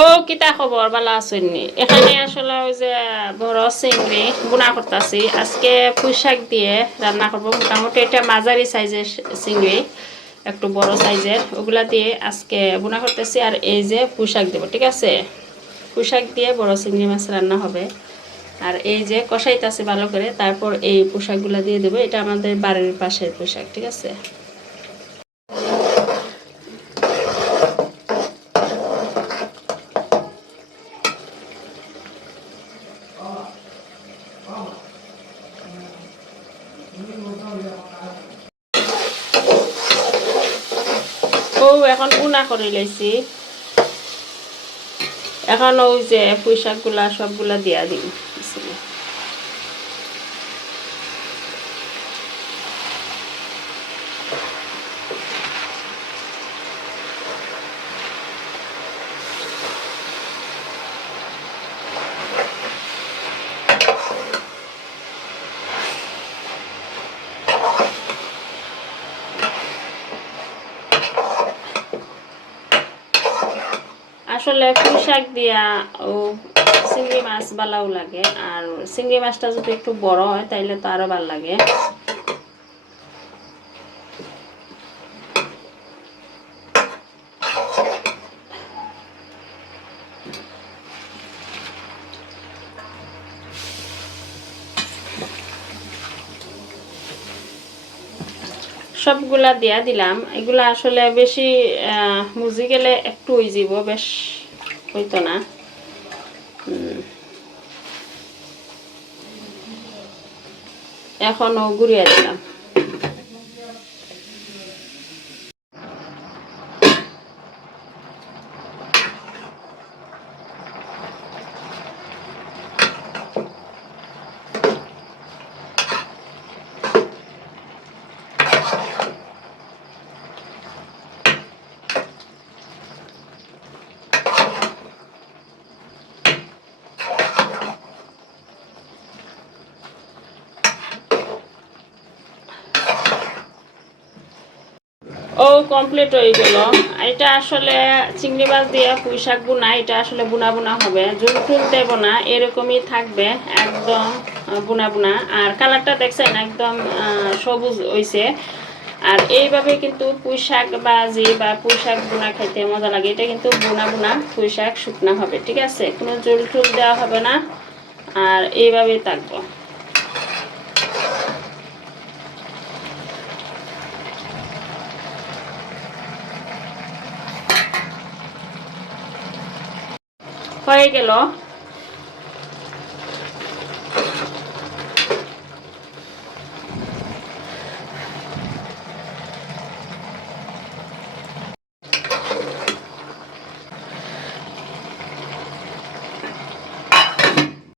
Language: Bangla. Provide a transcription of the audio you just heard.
ও কিতা খবর ভালো আছেননি? এখানে আসলে ওই যে বড় চিংড়ি বুনা করতেছি। আজকে পুঁই শাক দিয়ে রান্না করব। মোটামুটি এটা মাঝারি সাইজের চিংড়ি, একটু বড় সাইজের, ওগুলা দিয়ে আজকে বুনা করতেছি। আর এই যে পুঁই শাক দেবো, ঠিক আছে? পুঁই শাক দিয়ে বড় চিংড়ি মাছ রান্না হবে। আর এই যে কষাইতেছি ভালো করে, তারপর এই পুঁই শাকগুলা দিয়ে দেবো। এটা আমাদের বাড়ির পাশের পুঁই শাক, ঠিক আছে? ও এখন উনা করে লাইছি। এখন ওই যে পুঁই শাকগুলা সবগুলা দিয়া দিই। আসলে পুঁই শাক দিয়া ও চিংড়ি মাছ ভালোও লাগে। আর চিংড়ি মাছটা যদি একটু বড় হয় তাইলে তো আরো ভালো লাগে। সবগুলা দিয়া দিলাম। এগুলা আসলে বেশি মুজি গেলে একটু হয়ে যাব, বেশ হইতো না। এখনও গুড়িয়ে দিলাম। ও কমপ্লিট হয়ে গেল। এটা আসলে চিংড়ি মাছ দিয়ে পুঁই শাক বুনা, এটা আসলে বুনা বুনা হবে, ঝুল টুল দেব না, এরকমই থাকবে একদম বুনা বুনা। আর কালারটা দেখছেন একদম সবুজ হয়েছে। আর এইভাবে কিন্তু পুঁই শাক ভাজি বা পুঁই শাক বুনা খাইতে মজা লাগে। এটা কিন্তু বুনা বুনা পুঁই শাক শুকনা হবে, ঠিক আছে? কোনো ঝুল টুল দেওয়া হবে না। আর এইভাবেই থাকবো। হয়ে গেল।